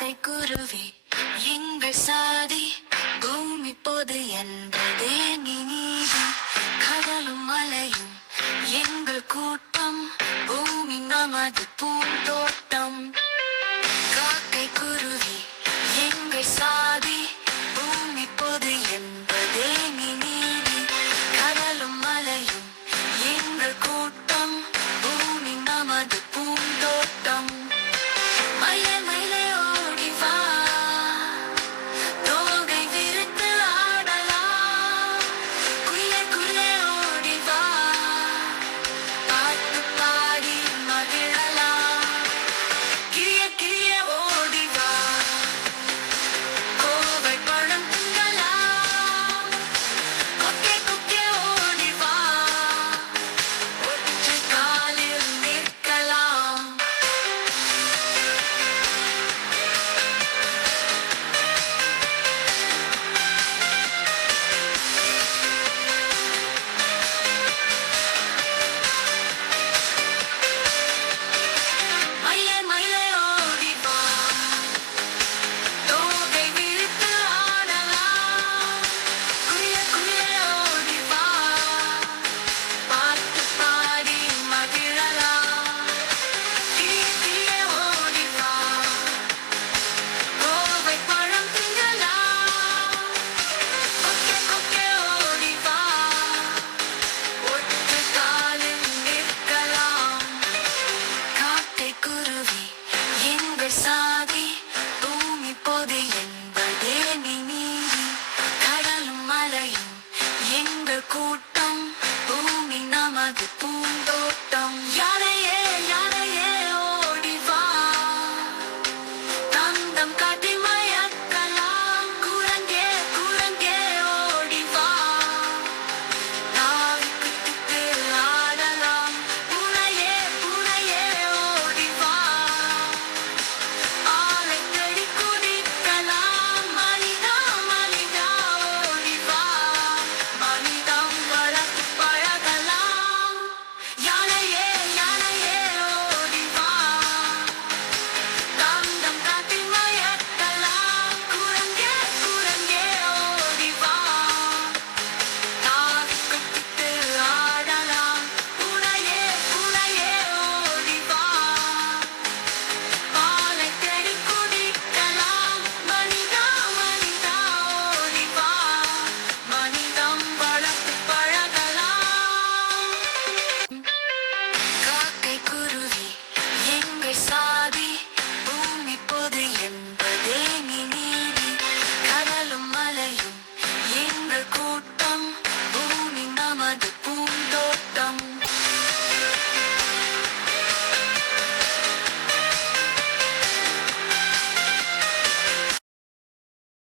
வார்த்தை குருவி எங்கள் சாதி பூமி பொது என்பதே நீதி கடலும் மலையும் எங்கள் கூட்டம் பூமி நமது பூந்தோட்டம். காக்கை குருவி எங்கள் சாதி building